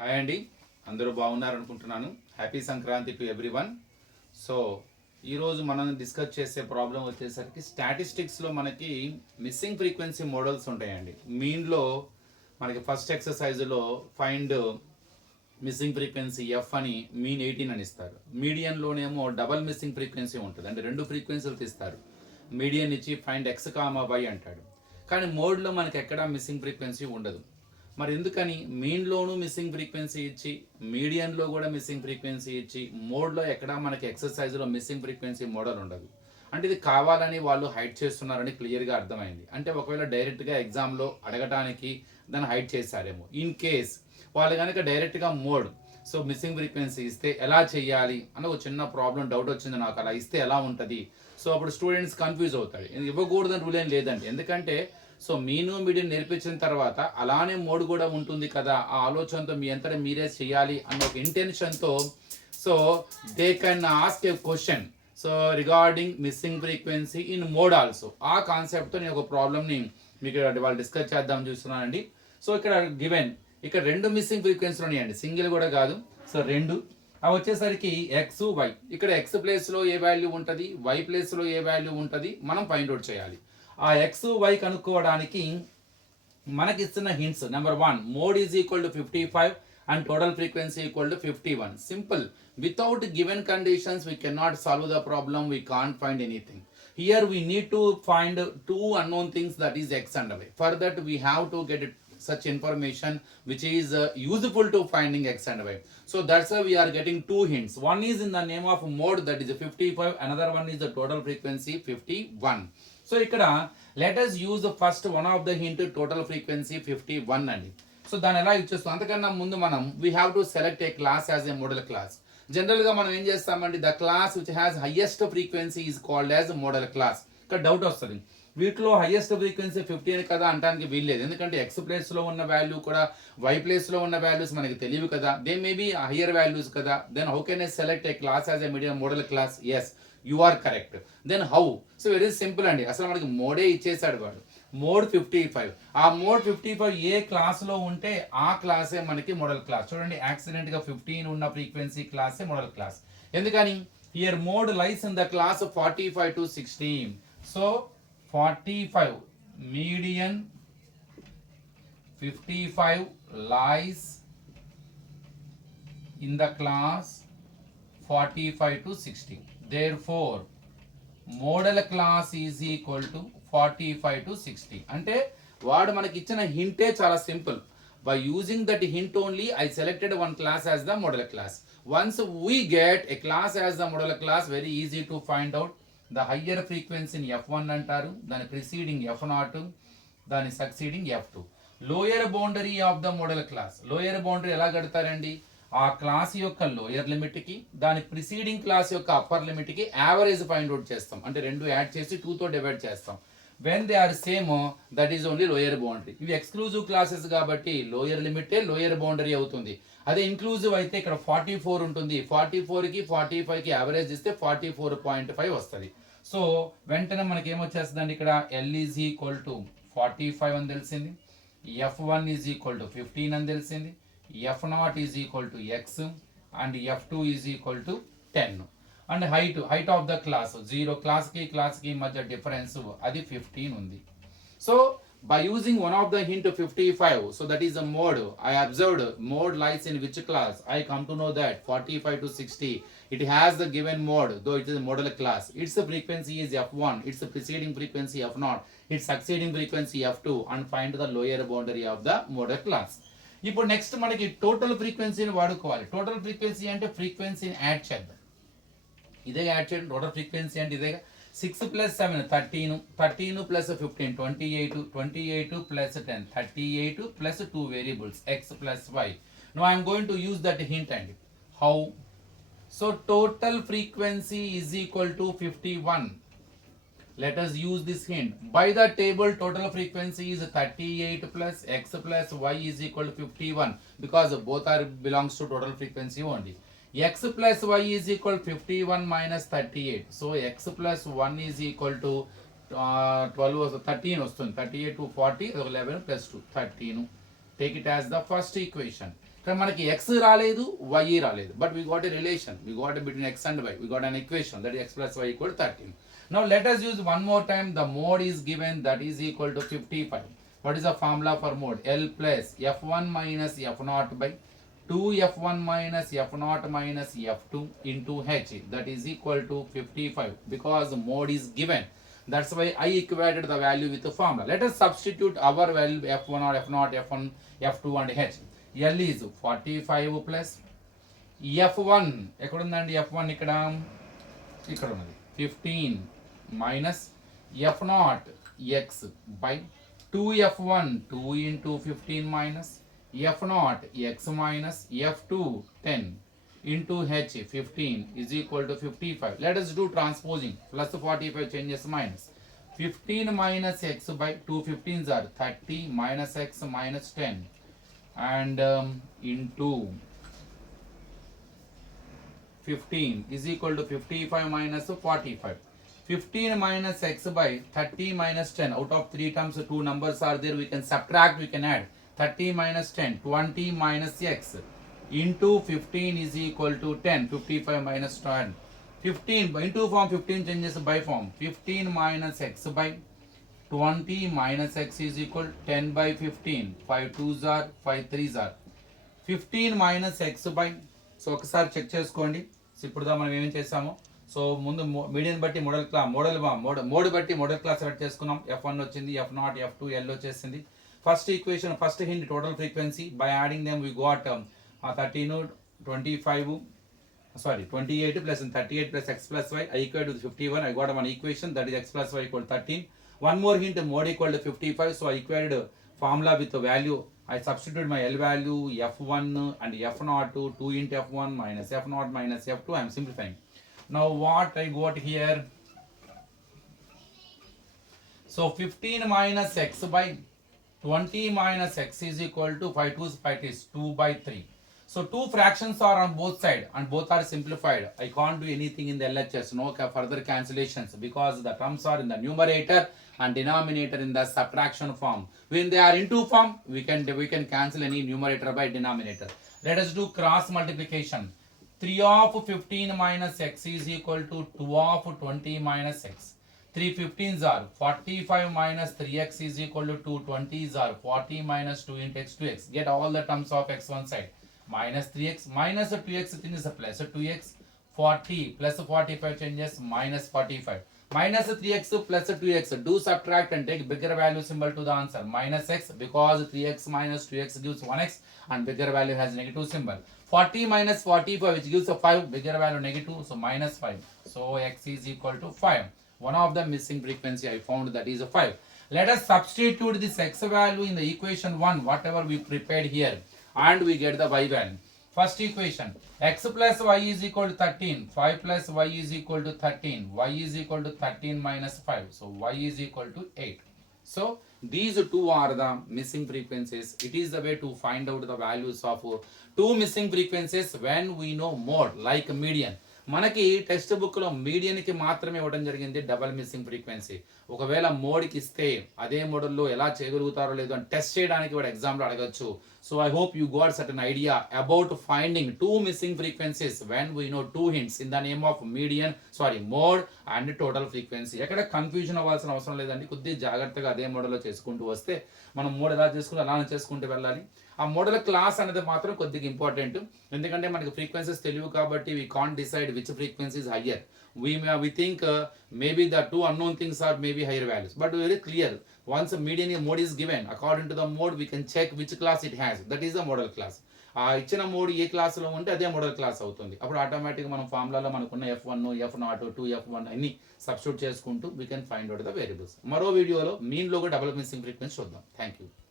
హాయ్ అండి, అందరూ బాగున్నారు అనుకుంటున్నాను. హ్యాపీ సంక్రాంతి టు ఎవ్రీవన్. సో ఈరోజు మనం డిస్కస్ చేసే ప్రాబ్లం వచ్చేసరికి స్టాటిస్టిక్స్లో మనకి మిస్సింగ్ ఫ్రీక్వెన్సీ మోడల్స్ ఉంటాయండి. మీన్లో మనకి ఫస్ట్ ఎక్సర్సైజ్లో ఫైండ్ మిస్సింగ్ ఫ్రీక్వెన్సీ ఎఫ్ అని మీన్ 18 అని ఇస్తారు. మీడియన్లోనేమో డబల్ మిస్సింగ్ ఫ్రీక్వెన్సీ ఉంటుంది, అంటే రెండు ఫ్రీక్వెన్సీలు తీస్తారు. మీడియన్ ఇచ్చి ఫైండ్ ఎక్స్ కామా వై అంటాడు. కానీ మోడ్లో మనకి ఎక్కడా మిస్సింగ్ ఫ్రీక్వెన్సీ ఉండదు. మరి ఎందుకని మీన్లోనూ మిస్సింగ్ ఫ్రీక్వెన్సీ ఇచ్చి మీడియన్లో కూడా మిస్సింగ్ ఫ్రీక్వెన్సీ ఇచ్చి మోడ్లో ఎక్కడా మనకి ఎక్సర్సైజ్లో మిస్సింగ్ ఫ్రీక్వెన్సీ మోడల్ ఉండదు? అంటే ఇది కావాలని వాళ్ళు హైడ్ చేస్తున్నారని క్లియర్గా అర్థమైంది. అంటే ఒకవేళ డైరెక్ట్గా ఎగ్జామ్లో అడగటానికి దాన్ని హైడ్ చేశారేమో. ఇన్ కేస్ వాళ్ళు కనుక డైరెక్ట్గా మోడ్ సో మిస్సింగ్ ఫ్రీక్వెన్సీ ఇస్తే ఎలా చేయాలి అన్న ఒక చిన్న ప్రాబ్లం డౌట్ వచ్చింది నాకు. అలా ఇస్తే ఎలా ఉంటుంది? సో అప్పుడు స్టూడెంట్స్ కన్ఫ్యూజ్ అవుతాడు. ఇవ్వకూడదని రూల్ ఏం లేదండి. ఎందుకంటే సో మీను మీడియం నేర్పించిన తర్వాత అలానే మోడ్ కూడా ఉంటుంది కదా, ఆ ఆలోచనతో మీ అంతటా మీరే చేయాలి అన్న ఒక ఇంటెన్షన్తో so they can ask a question so regarding missing frequency in mode also. ఆ కాన్సెప్ట్తో నేను ఒక ప్రాబ్లమ్ని మీకు వాళ్ళు డిస్కస్ చేద్దాం చూస్తున్నానండి. సో ఇక్కడ గివెన్ ఇక్కడ రెండు మిస్సింగ్ ఫ్రీక్వెన్సీలు ఉన్నాయండి, సింగిల్ కూడా కాదు. సో రెండు అవి వచ్చేసరికి ఎక్స్ వై. ఇక్కడ ఎక్స్ ప్లేస్లో ఏ వాల్యూ ఉంటుంది, వై ప్లేస్లో ఏ వాల్యూ ఉంటుంది, మనం ఫైండ్ అవుట్ చేయాలి. ఆ ఎక్స్ వై కనుక్కోవడానికి మనకి ఇస్తున్న hints: number 1, mode is equal to 55 and total frequency equal to 51. Simple. Without given conditions we cannot solve the problem, we can't find anything. Here we need to find two unknown things, that is x and y. For that we have to get such information which is useful to finding x and y. So that's why we are getting two hints. One is in the name of mode, that is 55. Another one is the total frequency 51. So ikkada let us use the first one of the hint, total frequency 51 అండి. సో దాన్ని ఎలా యూజ్ చేస్తాం? అంతకన్నా ముందు మనం we have to select a class as A modal class. జనరల్గా మనం ఏం చేస్తామండి, the class which has highest frequency is called as modal class. ఇక్కడ డౌట్ వస్తుంది, వీటిలో హైయెస్ట్ ఫ్రీక్వెన్సీ 50 అని కదా అంటానికి వీల్లేదు. ఎందుకంటే ఎక్స్ ప్లేస్లో ఉన్న వాల్యూ కూడా వై ప్లేస్లో ఉన్న వాల్యూస్ మనకి తెలియవు కదా, they may be higher values కదా. Then how can I select a class as a median modal class? Yes, you are correct. Then how? So very simple అండి. అసలు మనకి మోడే ఇచ్చేసాడు వాడు, మోడ్ 55. ఆ మోడ్ 55 ఏ క్లాస్లో ఉంటే ఆ క్లాసే మనకి మోడల్ క్లాస్. చూడండి, యాక్సిడెంట్గా 15 ఉన్న ఫ్రీక్వెన్సీ క్లాసే మోడల్ క్లాస్. ఎందుకని? Here mode lies in the class 45 to 60. సో 45 మీడియన్ 55 lies in the class 45 to 60. Therefore modal class is equal to 45 to 60. అంటే వాడు మనకి ఇచ్చిన హింటే చాలా simple. By using that hint only I selected one class as the modal class. Once we get a class as the modal class, very easy to find out. The higher ఫ్రీక్వెన్సీని F1 అంటారు, దాని preceding F0, దాని succeeding F2. Lower boundary of the modal class. Lower boundary ఎలా కడతారండి? ఆ class యొక్క lower లిమిట్కి దాని ప్రిసీడింగ్ క్లాస్ యొక్క అప్పర్ లిమిట్కి యావరేజ్ ఫైండ్ అవుట్ చేస్తాం. అంటే రెండు యాడ్ చేసి 2తో డివైడ్ చేస్తాం. When they are same, that is only lower boundary. ఇవి ఎక్స్క్లూజివ్ క్లాసెస్ కాబట్టి లోయర్ లిమిటే లోయర్ బౌండరీ అవుతుంది. అదే ఇంక్లూజివ్ అయితే ఇక్కడ 44 ఉంటుంది. 44కి 45కి యావరేజ్ ఇస్తే 44.5 వస్తుంది. సో వెంటనే మనకి ఏమొచ్చేస్తుందండి, ఇక్కడ L ఈజ్ ఈక్వల్ టు 45 అని తెలిసింది, F1 ఈజ్ ఈక్వల్ టు 15 అని తెలిసింది, F0 is equal to x and F2 is equal to 10. And height of the class 0, క్లాస్కి మధ్య డిఫరెన్స్ అది 15 ఉంది. So by using one of the hint 55, so that is the mode. I observed mode lies in which class. I come to know that 45 to 60 it has the given mode, though it is a model class. Its frequency is F1, its preceding frequency F0, its succeeding frequency F2, and find the lower boundary of the model class. ఇప్పుడు నెక్స్ట్ మనకి టోటల్ ఫ్రీక్వెన్సీని వాడుకోవాలి. Total frequency అంటే ఫ్రీక్వెన్సీని యాడ్ చేద్దాం. ఇదే యాడ్ చేయండి. Total frequency అంటే ఇదే. 6 + 7 13, 13 + 15 28, 28 + 10 38 + 2 variables x + y. Now I'm going to use that hint అండి. How? So total frequency is equal to 51. Let us use this hint. By the table, total frequency is 38 plus x plus y is equal to 51, because both are belongs to total frequency only. X plus y is equal to 51 minus 38. So x plus 1 is equal to 12 13 వస్తుంది. 38 to 40 11 plus 2 13. Take it as the first equation. కానీ మనకి ఎక్స్ రాలేదు, y రాలేదు, but we got a relation, we got between x and y, we got an equation that x plus y equal 13. Now let us use one more time. The mode is given, that is equal to 55. What is the formula for mode? L plus f1 minus f0 by 2f1 minus f0 minus f2 into h, that is equal to 55, because mode is given. That's why I equated the value with the formula. Let us substitute our value f1 or f0, f1, f2 and h. L is 45 plus f1 ఎక్కడుందండి, f1 ఇక్కడ ఉన్నది 15 minus f0 x by 2f1 2 into 15 minus f0 x minus f2 10 into h 15 is equal to 55. Let us do transposing. Plus 45 changes minus 15 minus x by 2 15s are 30 minus x minus 10 and into 15 is equal to 55 minus 45. 15 minus x by 30 minus 10. Out of 3 terms, 2 numbers are there. We can subtract, we can add. 30 minus 10, 20 minus x into 15 is equal to 10. 55 minus 10. 15 into form, 15 changes by form. 15 minus x by 20 minus x is equal to 10 by 15. 5 2s are, 5 3s are. 15 minus x by, so ఒకసారి చెక్ చేసుకోండి. సో ఇప్పుడు మనం ఏమేం చేసాము, సో ముందు మీడియన్ బట్టి మోడ్ బట్టి modal class select చేసుకున్నాం. f1 వచ్చింది, f0, f2, l వచ్చేసింది. First equation, first hint total frequency. By adding them we got 13 25 28 plus 38 plus x plus y, I equal to 51. I got one equation, that is x plus y equal to 13. One more hint, mode equal to 55, so I equated formula with the value. I substituted my L value, f1 and f0 to 2 into f1 minus f0 minus f2. I am simplifying. Now what I got here, so 15 minus x by 20 minus x is equal to 5 2 5 is 2 by 3. So two fractions are on both sides and both are simplified. I can't do anything in the LHS, no further cancellations, because the terms are in the numerator and denominator in the subtraction form. When they are into form, we can cancel any numerator by denominator. Let us do cross multiplication. 3 of 15 minus x is equal to 2 of 20 minus x. 3 15s are 45 minus 3x is equal to 2 20s are 40 minus 2 into x 2x. Get all the terms of x one side. Minus 3x minus 2x thing is a plus 2x, 40 plus 45 changes minus 45. Minus 3x plus 2x, do subtract and take bigger value symbol to the answer. Minus x, because 3x minus 2x gives 1x and bigger value has negative symbol. 40 minus 45 which gives a 5, bigger value negative, so minus 5. So x is equal to 5. One of the missing frequency I found, that is a 5. Let us substitute this x value in the equation 1, whatever we prepared here, and we get the y value. First equation, x plus y is equal to 13, 5 plus y is equal to 13, y is equal to 13 minus 5, so y is equal to 8. So these two are the missing frequencies. It is the way to find out the values of two missing frequencies when we know mode, like median. మనకి టెక్స్ట్ బుక్లో మీడియన్కి మాత్రమే ఇవ్వడం జరిగింది double missing frequency. ఒకవేళ మోడ్కి ఇస్తే అదే మోడల్లో ఎలా చేయగలుగుతారో లేదో అని టెస్ట్ చేయడానికి కూడా ఎగ్జామ్లో అడగచ్చు. So I hope you got certain idea about finding two missing frequencies when we know two hints in the name of mode and total frequency. ఎక్కడ కన్ఫ్యూజన్ అవ్వాల్సిన అవసరం లేదండి. కొద్దిగా జాగ్రత్తగా అదే మోడల్లో చేసుకుంటూ వస్తే మనం మోడ్ ఎలా చేసుకుంటూ అలానే చేసుకుంటూ వెళ్ళాలి. ఆ మోడల్ క్లాస్ అనేది మాత్రం కొద్దిగా ఇంపార్టెంట్, ఎందుకంటే మనకి ఫ్రీక్వెన్సీస్ తెలియవు కాబట్టి we can't decide which frequency is higher. We think maybe the two unknown things are maybe higher values, but very clear. Once a median mode is given, according to the mode we can check which class it has. That is the model class. ఆ ఇచ్చిన మోడ్ ఏ క్లాస్లో ఉంటే అదే modal class అవుతుంది. అప్పుడు ఆటోమేటిక్గా మనం ఫార్ములాలో మనకున్న f1 f0 2f1 అన్ని సబ్స్టిట్యూట్ చేసుకుంటూ we can find out the variables. మరో వీడియోలో మీన్లో కూడా డబుల్ మిస్సింగ్ ఫ్రీక్వెన్సీ చూద్దాం. Thank you.